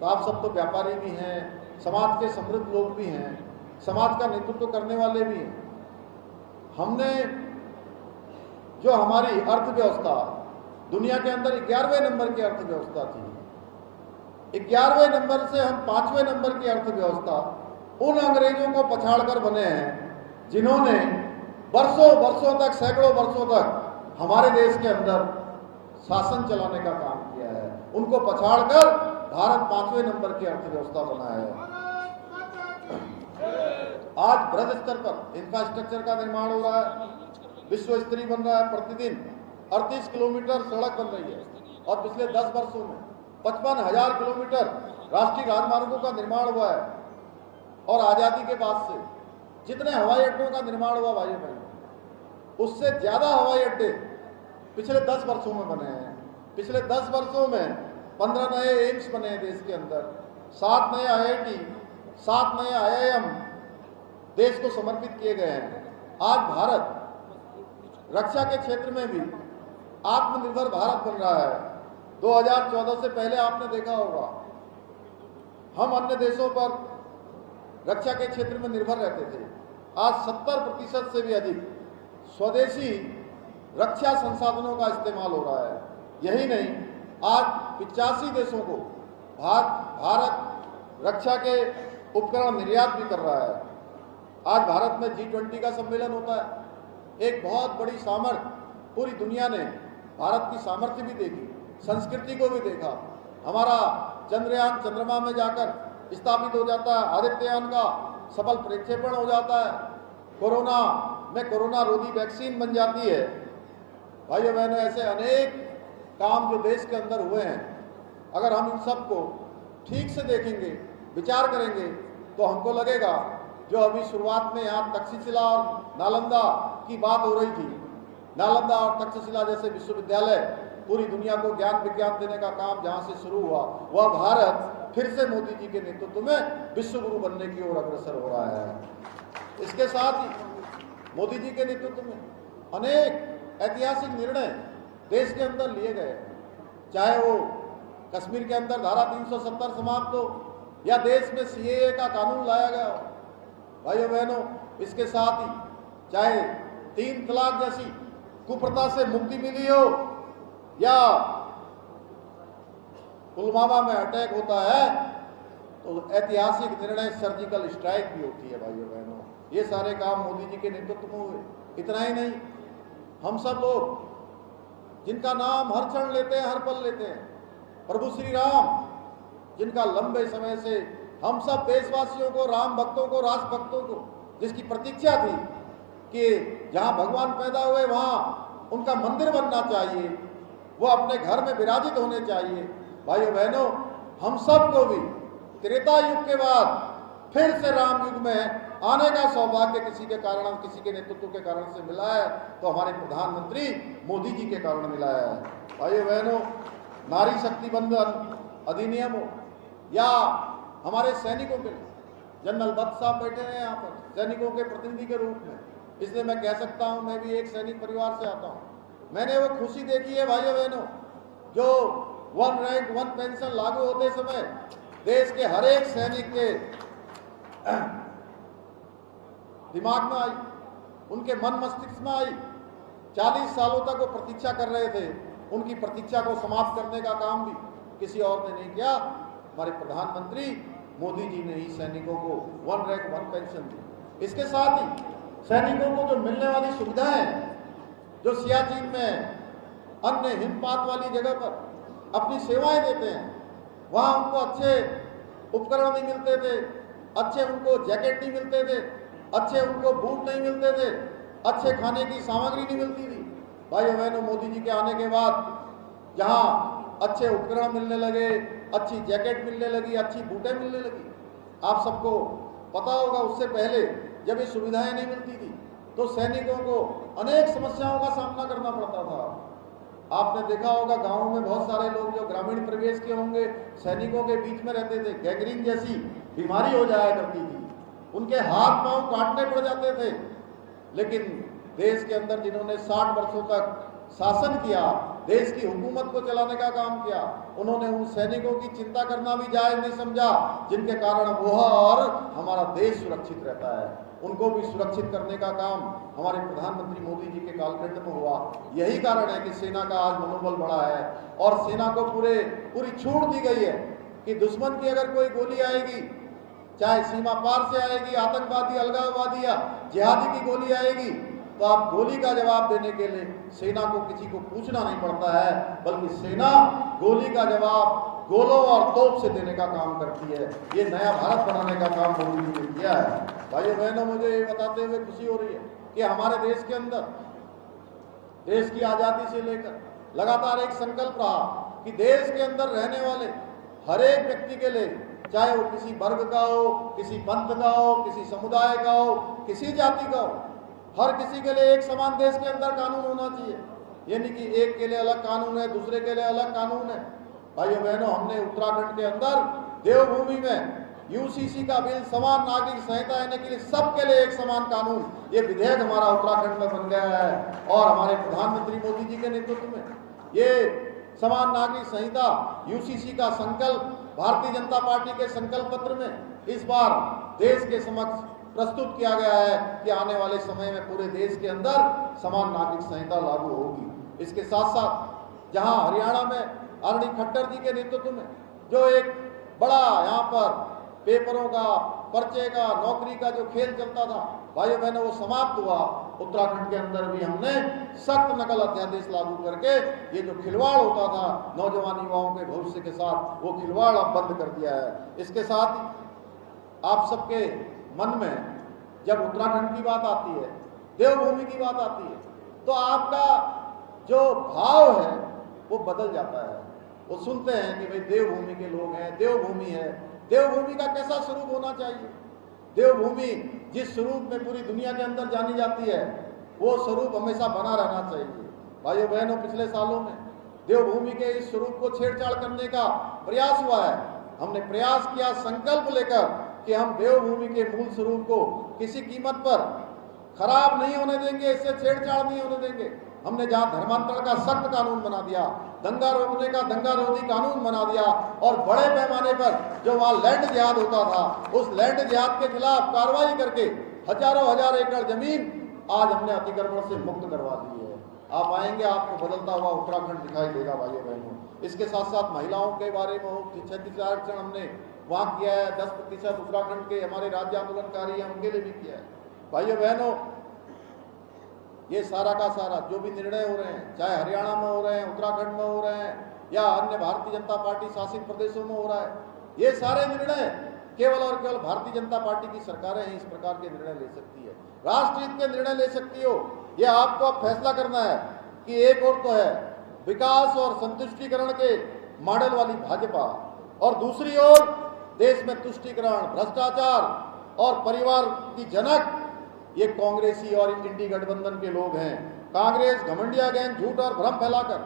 तो आप सब तो व्यापारी भी हैं, समाज के समृद्ध लोग भी हैं, समाज का नेतृत्व करने वाले भी हैं। हमने जो हमारी अर्थव्यवस्था दुनिया के अंदर 11वें नंबर की अर्थव्यवस्था थी, 11वें नंबर से हम 5वें नंबर की अर्थव्यवस्था उन अंग्रेजों को पछाड़कर बने हैं जिन्होंने वर्षों तक, सैकड़ों वर्षों तक हमारे देश के अंदर शासन चलाने का काम किया है। उनको पछाड़कर भारत 5वें नंबर की अर्थव्यवस्था बना है। आज बृहद स्तर पर इंफ्रास्ट्रक्चर का निर्माण हो रहा है, विश्व स्तरीय बन रहा है। प्रतिदिन 38 किलोमीटर सड़क बन रही है और पिछले 10 वर्षों में 55,000 किलोमीटर राष्ट्रीय राजमार्गों का निर्माण हुआ है। और आज़ादी के बाद से जितने हवाई अड्डों का निर्माण हुआ भाइयों बहनों, उससे ज़्यादा हवाई अड्डे पिछले 10 वर्षों में बने हैं। पिछले 10 वर्षों में 15 नए एम्स बने हैं देश के अंदर, 7 नए IIT, 7 नए IIM देश को समर्पित किए गए हैं। आज भारत रक्षा के क्षेत्र में भी आत्मनिर्भर भारत बन रहा है। 2014 से पहले आपने देखा होगा हम अन्य देशों पर रक्षा के क्षेत्र में निर्भर रहते थे। आज 70% से भी अधिक स्वदेशी रक्षा संसाधनों का इस्तेमाल हो रहा है। यही नहीं, आज 85 देशों को भारत रक्षा के उपकरण निर्यात भी कर रहा है। आज भारत में G20 का सम्मेलन होता है। एक बहुत बड़ी सामर्थ्य, पूरी दुनिया ने भारत की सामर्थ्य भी देखी, संस्कृति को भी देखा। हमारा चंद्रयान चंद्रमा में जाकर स्थापित हो जाता है, आदित्ययान का सफल प्रक्षेपण हो जाता है, कोरोना में कोरोना रोधी वैक्सीन बन जाती है। भाइयों बहनों, ऐसे अनेक काम जो देश के अंदर हुए हैं, अगर हम इन सब को ठीक से देखेंगे, विचार करेंगे, तो हमको लगेगा जो अभी शुरुआत में यहाँ तक्षशिला और नालंदा की बात हो रही थी, नालंदा और तक्षशिला जैसे विश्वविद्यालय पूरी दुनिया को ज्ञान विज्ञान देने का काम जहाँ से शुरू हुआ, वह भारत फिर से मोदी जी के नेतृत्व में विश्व गुरु बनने की ओर अग्रसर हो रहा है। इसके साथ ही मोदी जी के नेतृत्व में अनेक ऐतिहासिक निर्णय देश के अंदर लिए गए, चाहे वो कश्मीर के अंदर धारा 370 समाप्त हो या देश में CAA का कानून लाया गया हो। भाइयों बहनों, इसके साथ ही चाहे 3 तलाक जैसी कुप्रथा से मुक्ति मिली हो या पुलवामा में अटैक होता है तो ऐतिहासिक निर्णय सर्जिकल स्ट्राइक भी होती है। भाइयों बहनों, ये सारे काम मोदी जी के नेतृत्व में हुए। इतना ही नहीं, हम सब लोग जिनका नाम हर क्षण लेते हैं, हर पल लेते हैं, प्रभु श्री राम, जिनका लंबे समय से हम सब देशवासियों को, राम भक्तों को, राष्ट्र भक्तों को जिसकी प्रतीक्षा थी कि जहां भगवान पैदा हुए वहां उनका मंदिर बनना चाहिए, वो अपने घर में विराजित होने चाहिए। भाइयों बहनों, हम सबको भी त्रेता युग के बाद फिर से राम युग में आने का सौभाग्य किसी के कारण, किसी के नेतृत्व के कारण से मिला है, तो हमारे प्रधानमंत्री मोदी जी के कारण मिला है। भाइयों बहनों, नारी शक्ति बंधन अधिनियम हो या हमारे सैनिकों के लिए, जनरल भट्ट साहब बैठे हैं यहाँ पर सैनिकों के प्रतिनिधि के रूप में, इसलिए मैं कह सकता हूँ मैं भी एक सैनिक परिवार से आता हूँ। मैंने वो खुशी देखी है भाइयों बहनों, जो 1 रैंक 1 पेंशन लागू होते समय देश के हर एक सैनिक के दिमाग में आई, उनके मन मस्तिष्क में आई। 40 सालों तक वो प्रतीक्षा कर रहे थे, उनकी प्रतीक्षा को समाप्त करने का काम भी किसी और ने नहीं किया, हमारे प्रधानमंत्री मोदी जी ने ही सैनिकों को 1 रैंक 1 पेंशन दी। इसके साथ ही सैनिकों को जो मिलने वाली सुविधाएं, जो सियाचिन में अन्य हिमपात वाली जगह पर अपनी सेवाएं देते हैं, वहाँ उनको अच्छे उपकरण नहीं मिलते थे, अच्छे उनको जैकेट नहीं मिलते थे, अच्छे उनको बूट नहीं मिलते थे, अच्छे खाने की सामग्री नहीं मिलती थी। भाइयों बहनों, मोदी जी के आने के बाद जहाँ अच्छे उपकरण मिलने लगे, अच्छी जैकेट मिलने लगी, अच्छी बूटें मिलने लगी। आप सबको पता होगा उससे पहले जब ये सुविधाएं नहीं मिलती थी तो सैनिकों को अनेक समस्याओं का सामना करना पड़ता था। आपने देखा होगा गाँव में बहुत सारे लोग जो ग्रामीण परिवेश के होंगे, सैनिकों के बीच में रहते थे, गैंग्रीन जैसी बीमारी हो जाया करती थी, उनके हाथ पांव काटने पड़ जाते थे। लेकिन देश के अंदर जिन्होंने 60 वर्षों तक शासन किया, देश की हुकूमत को चलाने का काम किया, उन्होंने उन सैनिकों की चिंता करना भी जायज नहीं समझा, जिनके कारण वह और हमारा देश सुरक्षित रहता है। उनको भी सुरक्षित करने का काम हमारे प्रधानमंत्री मोदी जी के कालखंड में हुआ। यही कारण है कि सेना का आज मनोबल बढ़ा है और सेना को पूरी छूट दी गई है कि दुश्मन की अगर कोई गोली आएगी, चाहे सीमा पार से आएगी, आतंकवादी, अलगाववादी या जिहादी की गोली आएगी, तो आप गोली का जवाब देने के लिए सेना को किसी को पूछना नहीं पड़ता है, बल्कि सेना गोली का जवाब गोलों और तोप से देने का काम करती है। ये नया भारत बनाने का काम मोदी जी ने किया है। भाइयों बहनों, मुझे ये बताते हुए खुशी हो रही है कि हमारे देश के अंदर देश की आज़ादी से लेकर लगातार एक संकल्प रहा कि देश के अंदर रहने वाले हर एक व्यक्ति के लिए, चाहे वो किसी वर्ग का हो, किसी पंथ का हो, किसी समुदाय का हो, किसी जाति का हो, हर किसी के लिए एक समान देश के अंदर कानून होना चाहिए। यानी कि एक के लिए अलग कानून है, दूसरे के लिए अलग कानून है। भाइयों बहनों, हमने उत्तराखंड के अंदर देवभूमि में यूसीसी का बिल, समान नागरिक संहिता यानी कि सबके लिए एक समान कानून, ये विधेयक हमारा उत्तराखंड में बन गया है। और हमारे प्रधानमंत्री मोदी जी के नेतृत्व में ये समान नागरिक संहिता यूसीसी का संकल्प भारतीय जनता पार्टी के संकल्प पत्र में इस बार देश के समक्ष प्रस्तुत किया गया है कि आने वाले समय में पूरे देश के अंदर समान नागरिक संहिता लागू होगी। इसके साथ साथ जहां हरियाणा में आदरणीय खट्टर जी के नेतृत्व में जो एक बड़ा यहाँ पर पेपरों का, पर्चे का, नौकरी का जो खेल चलता था, भाइयों बहनों, वो समाप्त हुआ। उत्तराखंड के अंदर भी हमने सख्त नकल अध्यादेश लागू करके ये जो खिलवाड़ होता था नौजवान युवाओं के भविष्य के साथ, वो खिलवाड़ अब बंद कर दिया है। इसके साथ ही आप सबके मन में जब उत्तराखंड की बात आती है, देवभूमि की बात आती है, तो आपका जो भाव है वो बदल जाता है। वो सुनते हैं कि भाई देवभूमि के लोग हैं, देवभूमि है, देवभूमि का कैसा स्वरूप होना चाहिए। देवभूमि जिस स्वरूप में पूरी दुनिया के अंदर जानी जाती है, वो स्वरूप हमेशा बना रहना चाहिए। भाइयों बहनों, पिछले सालों में देवभूमि के इस स्वरूप को छेड़छाड़ करने का प्रयास हुआ है। हमने प्रयास किया संकल्प लेकर कि हम देवभूमि के मूल स्वरूप को किसी कीमत पर खराब नहीं होने देंगे, इससे छेड़छाड़ नहीं होने देंगे। हमने जहां धर्मांतरण का सख्त कानून बना दिया, दंगा रोकने का दंगा रोधी कानून बना दिया, और बड़े पैमाने पर जो वहां लैंड जिहाद होता था, उस लैंड जिहाद के खिलाफ कार्रवाई करके हजारों हजार एकड़ जमीन आज हमने अतिक्रमण से मुक्त करवा दी है। आप आएंगे, आपको बदलता हुआ उत्तराखंड दिखाई देगा भाइयों बहनों। इसके साथ साथ महिलाओं के बारे में 36 आरक्षण हमने वहां किया है, 10% उत्तराखंड के हमारे राज्य आंदोलनकारी हैं उनके लिए भी किया है। भाइयों बहनों, ये सारा का सारा जो भी निर्णय हो रहे हैं, चाहे हरियाणा में हो रहे हैं, उत्तराखंड में हो रहे हैं, या अन्य भारतीय जनता पार्टी शासित प्रदेशों में हो रहा है, ये सारे निर्णय केवल और केवल भारतीय जनता पार्टी की सरकारें ही इस प्रकार के निर्णय ले सकती है, राष्ट्रहित के निर्णय ले सकती हो। ये आपको अब फैसला करना है कि एक और तो है विकास और संतुष्टिकरण के मॉडल वाली भाजपा, और दूसरी ओर देश में तुष्टिकरण, भ्रष्टाचार और परिवार की जनक ये कांग्रेसी और इंडी गठबंधन के लोग हैं। कांग्रेस घमंडिया गैंग झूठ और भ्रम फैलाकर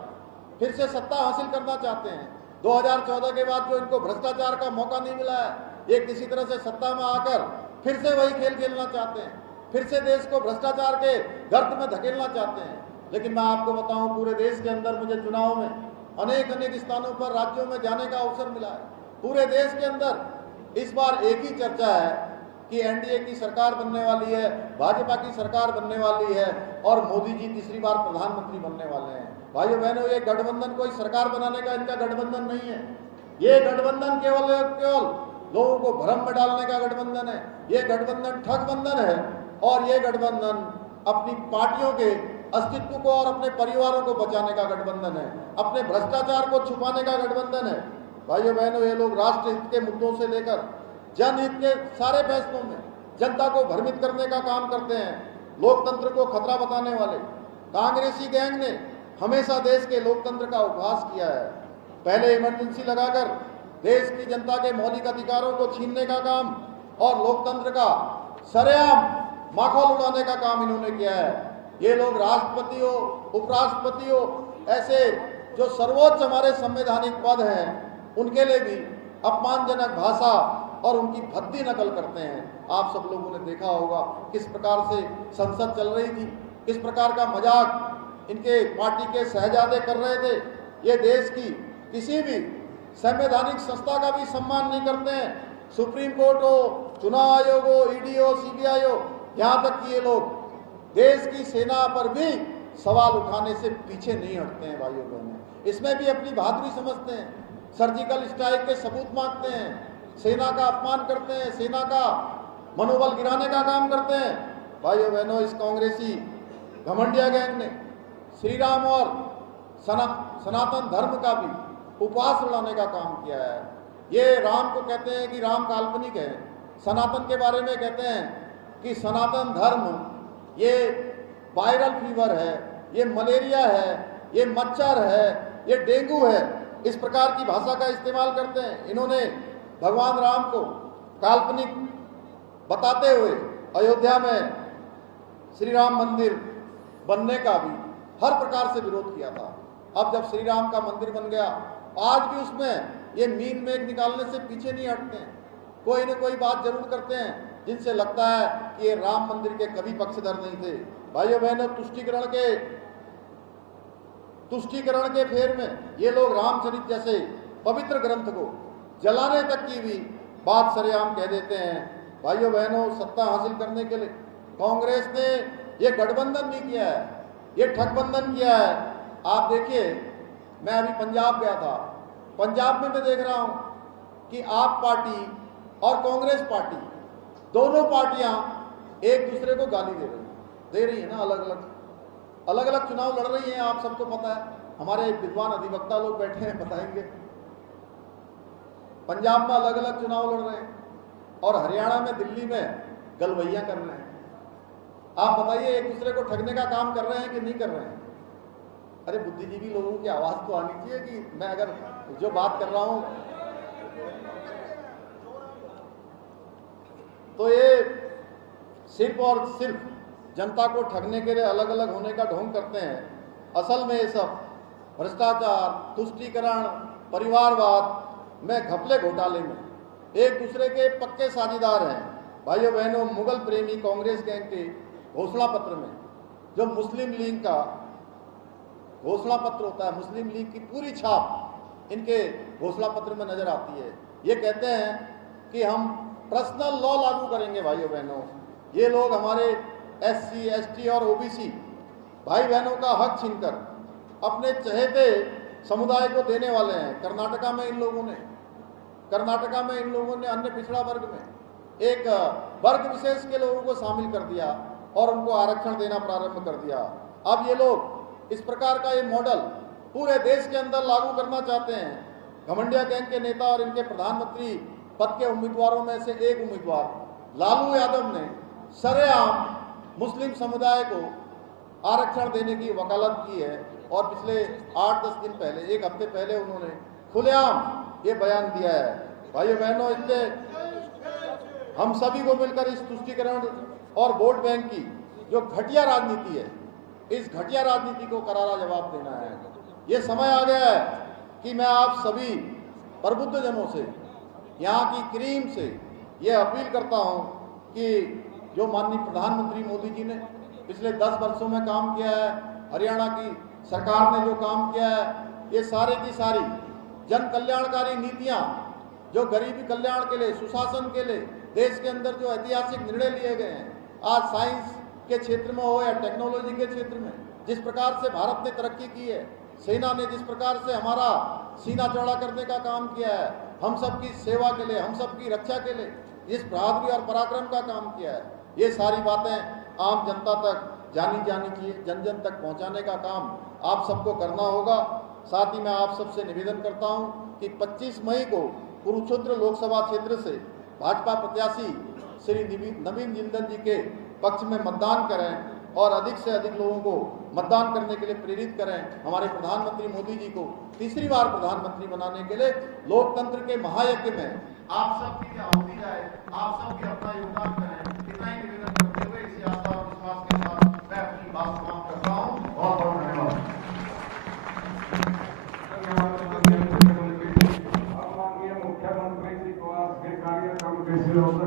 फिर से सत्ता हासिल करना चाहते हैं। 2014 के बाद जो इनको भ्रष्टाचार का मौका नहीं मिला है, ये किसी तरह से सत्ता में आकर फिर से वही खेल खेलना चाहते हैं, फिर से देश को भ्रष्टाचार के गर्त में धकेलना चाहते हैं। लेकिन मैं आपको बताऊं, पूरे देश के अंदर मुझे चुनाव में अनेक स्थानों पर राज्यों में जाने का अवसर मिला है। पूरे देश के अंदर इस बार एक ही चर्चा है कि एनडीए की सरकार बनने वाली है, भाजपा की सरकार बनने वाली है, और मोदी जी तीसरी बार प्रधानमंत्री बनने वाले हैं। भाइयों बहनों, ये गठबंधन कोई सरकार बनाने का इनका गठबंधन नहीं है। ये गठबंधन केवल लोगों को भ्रम में डालने का गठबंधन है। ये गठबंधन ठगबंधन है, और ये गठबंधन अपनी पार्टियों के अस्तित्व को और अपने परिवारों को बचाने का गठबंधन है, अपने भ्रष्टाचार को छुपाने का गठबंधन है। भाइयों बहनों, ये लोग राष्ट्रहित के मुद्दों से लेकर जनहित के सारे फैसलों में जनता को भ्रमित करने का काम करते हैं। लोकतंत्र को खतरा बताने वाले कांग्रेसी गैंग ने हमेशा देश के लोकतंत्र का उपहास किया है। पहले इमरजेंसी लगाकर देश की जनता के मौलिक अधिकारों को छीनने का काम और लोकतंत्र का सरेआम माखौल उड़ाने का काम इन्होंने किया है। ये लोग राष्ट्रपति हो, उपराष्ट्रपति हो, ऐसे जो सर्वोच्च हमारे संवैधानिक पद हैं, उनके लिए भी अपमानजनक भाषा और उनकी भद्दी नकल करते हैं। आप सब लोगों ने देखा होगा किस प्रकार से संसद चल रही थी, किस प्रकार का मजाक इनके पार्टी के शहजादे कर रहे थे। ये देश की किसी भी संवैधानिक संस्था का भी सम्मान नहीं करते हैं। सुप्रीम कोर्ट हो, चुनाव आयोग हो, ईडी हो, सीबीआई हो, यहाँ तक कि ये लोग देश की सेना पर भी सवाल उठाने से पीछे नहीं हटते हैं। भाइयों बहनों, इसमें भी अपनी बहादुरी समझते हैं, सर्जिकल स्ट्राइक के सबूत मांगते हैं, सेना का अपमान करते हैं, सेना का मनोबल गिराने का काम करते हैं। भाइयों बहनों, इस कांग्रेसी घमंडिया गैंग ने श्री राम और सनातन धर्म का भी उपहास उड़ाने का काम किया है। ये राम को कहते हैं कि राम काल्पनिक है, सनातन के बारे में कहते हैं कि सनातन धर्म ये वायरल फीवर है, ये मलेरिया है, ये मच्छर है, ये डेंगू है। इस प्रकार की भाषा का इस्तेमाल करते हैं। इन्होंने भगवान राम को काल्पनिक बताते हुए अयोध्या में श्री राम मंदिर बनने का भी हर प्रकार से विरोध किया था। अब जब श्री राम का मंदिर बन गया आज भी उसमें ये मीन मेघ निकालने से पीछे नहीं हटते हैं, कोई न कोई बात जरूर करते हैं जिनसे लगता है कि ये राम मंदिर के कभी पक्षधर नहीं थे। भाइयों बहनों, तुष्टीकरण के फेर में ये लोग रामचरित जैसे पवित्र ग्रंथ को जलाने तक की भी बात सरेआम कह देते हैं। भाइयों बहनों, सत्ता हासिल करने के लिए कांग्रेस ने ये गठबंधन नहीं किया है, ये ठगबंधन किया है। आप देखिए, मैं अभी पंजाब गया था, पंजाब में मैं देख रहा हूं कि आप पार्टी और कांग्रेस पार्टी दोनों पार्टियां एक दूसरे को गाली दे रही है ना, अलग अलग चुनाव लड़ रही हैं। आप सबको पता है, हमारे विद्वान अधिवक्ता लोग बैठे हैं, बताएंगे। पंजाब में अलग अलग चुनाव लड़ रहे हैं और हरियाणा में, दिल्ली में गलवैया कर रहे हैं। आप बताइए, एक दूसरे को ठगने का काम कर रहे हैं कि नहीं कर रहे हैं? अरे बुद्धिजीवी लोगों की आवाज तो आनी चाहिए कि मैं अगर जो बात कर रहा हूं तो ये सिर्फ और सिर्फ जनता को ठगने के लिए अलग अलग होने का ढोंग करते हैं। असल में ये सब भ्रष्टाचार, तुष्टीकरण, परिवारवाद में, घपले घोटाले में एक दूसरे के पक्के साझेदार हैं। भाइयों बहनों, मुगल प्रेमी कांग्रेस गैंग के घोषणा पत्र में जो मुस्लिम लीग का घोषणा पत्र होता है, मुस्लिम लीग की पूरी छाप इनके घोषणा पत्र में नजर आती है। ये कहते हैं कि हम पर्सनल लॉ लागू करेंगे। भाइयों बहनों, ये लोग हमारे SC, ST और OBC भाई बहनों का हक छीनकर अपने चहेते समुदाय को देने वाले हैं। कर्नाटका में इन लोगों ने अन्य पिछड़ा वर्ग में एक वर्ग विशेष के लोगों को शामिल कर दिया और उनको आरक्षण देना प्रारंभ कर दिया। अब ये लोग इस प्रकार का ये मॉडल पूरे देश के अंदर लागू करना चाहते हैं। घमंडिया गैंग के नेता और इनके प्रधानमंत्री पद के उम्मीदवारों में से एक उम्मीदवार लालू यादव ने सरेआम मुस्लिम समुदाय को आरक्षण देने की वकालत की है और पिछले 8-10 दिन पहले, एक हफ्ते पहले उन्होंने खुलेआम ये बयान दिया है। भाइयों बहनों, इससे हम सभी को मिलकर इस तुष्टीकरण और वोट बैंक की जो घटिया राजनीति है, इस घटिया राजनीति को करारा जवाब देना है। ये समय आ गया है कि मैं आप सभी प्रबुद्ध जनों से, यहाँ की क्रीम से ये अपील करता हूँ कि जो माननीय प्रधानमंत्री मोदी जी ने पिछले 10 वर्षों में काम किया है, हरियाणा की सरकार ने जो काम किया है, ये सारे की सारी जन कल्याणकारी नीतियाँ जो गरीबी कल्याण के लिए, सुशासन के लिए देश के अंदर जो ऐतिहासिक निर्णय लिए गए हैं, आज साइंस के क्षेत्र में हो या टेक्नोलॉजी के क्षेत्र में, जिस प्रकार से भारत ने तरक्की की है, सेना ने जिस प्रकार से हमारा सीना चौड़ा करने का काम किया है, हम सबकी सेवा के लिए, हम सबकी रक्षा के लिए जिस बहादुरी और पराक्रम का काम किया है, ये सारी बातें आम जनता तक जानी चाहिए। जन जन तक पहुंचाने का काम आप सबको करना होगा। साथ ही मैं आप सबसे निवेदन करता हूं कि 25 मई को कुरुक्षेत्र लोकसभा क्षेत्र से भाजपा प्रत्याशी श्री नवीन जिंदल जी के पक्ष में मतदान करें और अधिक से अधिक लोगों को मतदान करने के लिए प्रेरित करें। हमारे प्रधानमंत्री मोदी जी को तीसरी बार प्रधानमंत्री बनाने के लिए लोकतंत्र के महायज्ञ में आप सबकी आहुति जाए, आप सब भी अपना योगदान करें। इतना ही निवेदन करते हुए इसी आस्था और विश्वास के साथ मैं अपनी बात समाप्त करता हूँ। बहुत बहुत धन्यवाद। मुख्यमंत्री जी को आपके कार्यक्रम कैसे होगा,